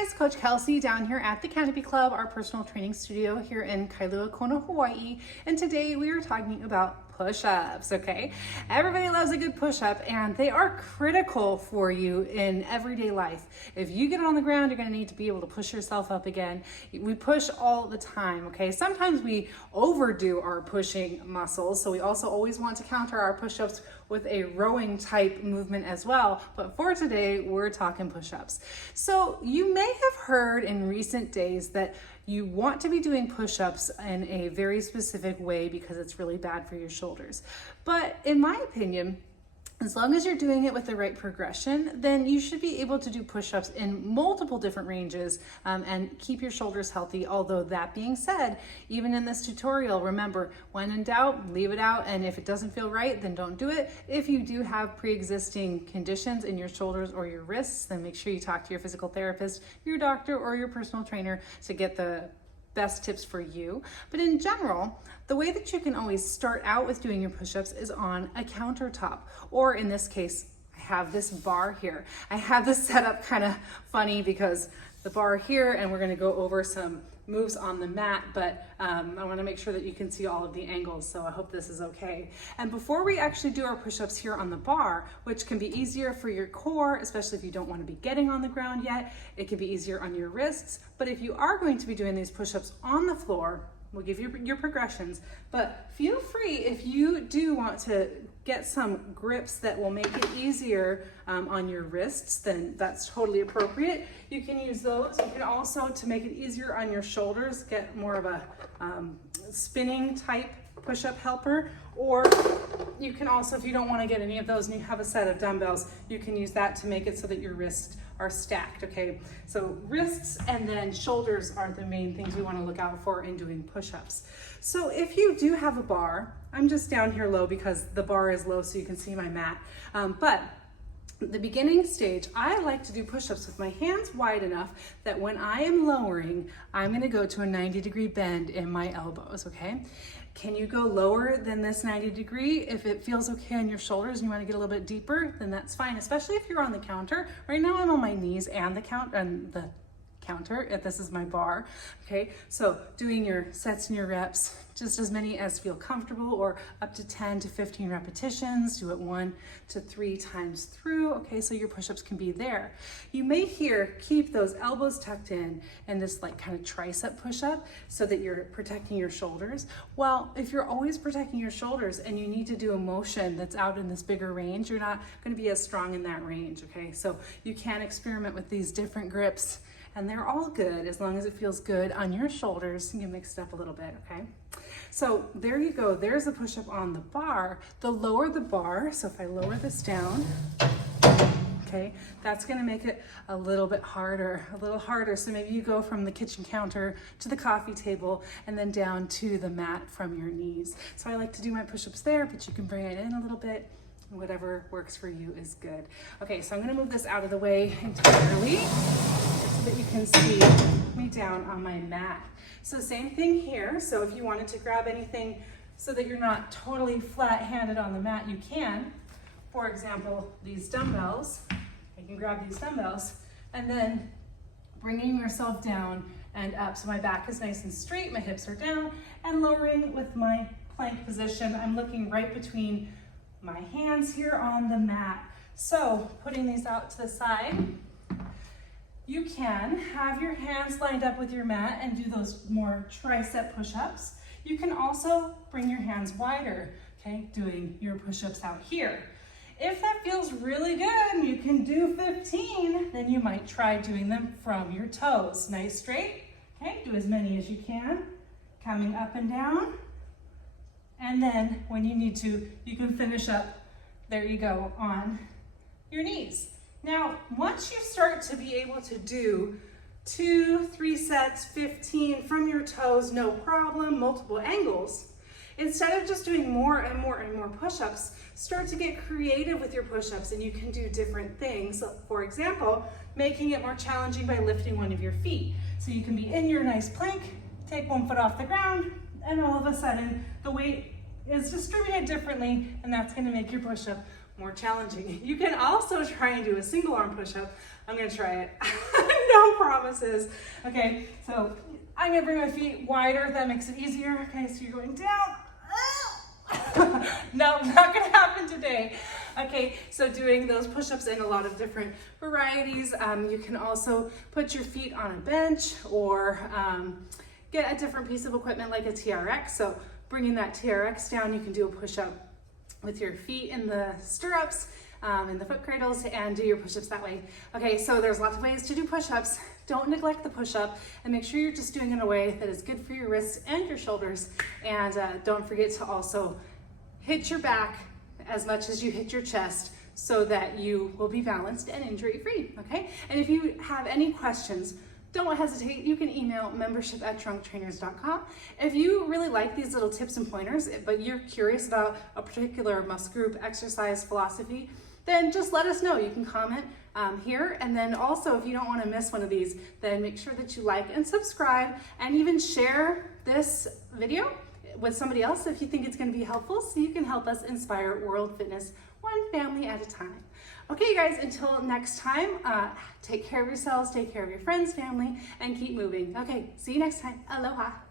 guys, Coach Kelsie down here at the Canopy Club, our personal training studio here in Kailua Kona, Hawaii. And today we are talking about push-ups, okay? Everybody loves a good push-up and they are critical for you in everyday life. If you get on the ground, you're gonna need to be able to push yourself up again. We push all the time, okay? Sometimes we overdo our pushing muscles, so we also always want to counter our push-ups with a rowing type movement as well. But for today, we're talking push-ups. So you may have heard in recent days that you want to be doing push-ups in a very specific way because it's really bad for your shoulders. But in my opinion, as long as you're doing it with the right progression, then you should be able to do push-ups in multiple different ranges and keep your shoulders healthy. Although that being said, even in this tutorial, remember, when in doubt, leave it out. And if it doesn't feel right, then don't do it. If you do have pre-existing conditions in your shoulders or your wrists, then make sure you talk to your physical therapist, your doctor, or your personal trainer to get the best tips for you. But in general, the way that you can always start out with doing your push-ups is on a countertop, or in this case, I have this bar here. I have this set up kind of funny because the bar here, and we're gonna go over some moves on the mat, but I wanna make sure that you can see all of the angles, so I hope this is okay. And before we actually do our push-ups here on the bar, which can be easier for your core, especially if you don't wanna be getting on the ground yet, it can be easier on your wrists, but if you are going to be doing these push-ups on the floor, we'll give you your progressions, but feel free if you do want to get some grips that will make it easier on your wrists, then that's totally appropriate. You can use those. You can also, to make it easier on your shoulders, get more of a spinning type push-up helper, or you can also, if you don't want to get any of those and you have a set of dumbbells, you can use that to make it so that your wrists are stacked, okay? So wrists and then shoulders are the main things we want to look out for in doing push-ups. So if you do have a bar, I'm just down here low because the bar is low so you can see my mat, but the beginning stage, I like to do push-ups with my hands wide enough that when I am lowering, I'm gonna go to a 90-degree bend in my elbows, okay? Can you go lower than this 90 degree? If it feels okay on your shoulders and you wanna get a little bit deeper, then that's fine, especially if you're on the counter. Right now I'm on my knees and the counter, if this is my bar, okay? So doing your sets and your reps, just as many as feel comfortable, or up to 10 to 15 repetitions. Do it 1 to 3 times through, okay? So your push-ups can be there. You may hear, keep those elbows tucked in and this like kind of tricep push-up so that you're protecting your shoulders. Well, if you're always protecting your shoulders and you need to do a motion that's out in this bigger range, you're not gonna be as strong in that range, okay? So you can experiment with these different grips, and they're all good as long as it feels good on your shoulders. You can mix it up a little bit, okay? So there you go, there's a push-up on the bar. The lower the bar, so if I lower this down, okay, that's gonna make it a little harder. So maybe you go from the kitchen counter to the coffee table and then down to the mat from your knees. So I like to do my push-ups there, but you can bring it in a little bit. Whatever works for you is good. Okay, so I'm gonna move this out of the way entirely so that you can see me down on my mat. So same thing here. So if you wanted to grab anything so that you're not totally flat-handed on the mat, you can. For example, these dumbbells. I can grab these dumbbells and then bringing yourself down and up. So my back is nice and straight, my hips are down, and lowering with my plank position. I'm looking right between my hands here on the mat. So putting these out to the side, you can have your hands lined up with your mat and do those more tricep push-ups. You can also bring your hands wider, okay, doing your push-ups out here. If that feels really good, you can do 15, then you might try doing them from your toes. Nice straight, okay, do as many as you can, coming up and down. And then when you need to, you can finish up, there you go, on your knees. Now, once you start to be able to do 2, 3 sets, 15 from your toes, no problem, multiple angles, instead of just doing more and more and more push-ups, start to get creative with your push-ups and you can do different things. So, for example, making it more challenging by lifting one of your feet. So you can be in your nice plank, take one foot off the ground, and all of a sudden the weight is distributed differently, and that's gonna make your push-up more challenging. You can also try and do a single arm push-up. I'm gonna try it. No promises. Okay, so I'm gonna bring my feet wider. That makes it easier. Okay, so you're going down. No, not gonna happen today. Okay, so doing those push-ups in a lot of different varieties. You can also put your feet on a bench or get a different piece of equipment like a TRX. So bringing that TRX down, you can do a push-up with your feet in the stirrups, in the foot cradles, and do your push-ups that way. Okay, so there's lots of ways to do push-ups. Don't neglect the push-up, and make sure you're just doing it in a way that is good for your wrists and your shoulders. And don't forget to also hit your back as much as you hit your chest so that you will be balanced and injury-free, okay? And if you have any questions, don't hesitate. You can email membership@trunktrainers.com. If you really like these little tips and pointers, but you're curious about a particular muscle group exercise philosophy, then just let us know. You can comment here. And then also, if you don't want to miss one of these, then make sure that you like and subscribe and even share this video with somebody else if you think it's going to be helpful, so you can help us inspire world fitness one family at a time. Okay, guys, until next time, take care of yourselves, take care of your friends, family, and keep moving. Okay, see you next time. Aloha.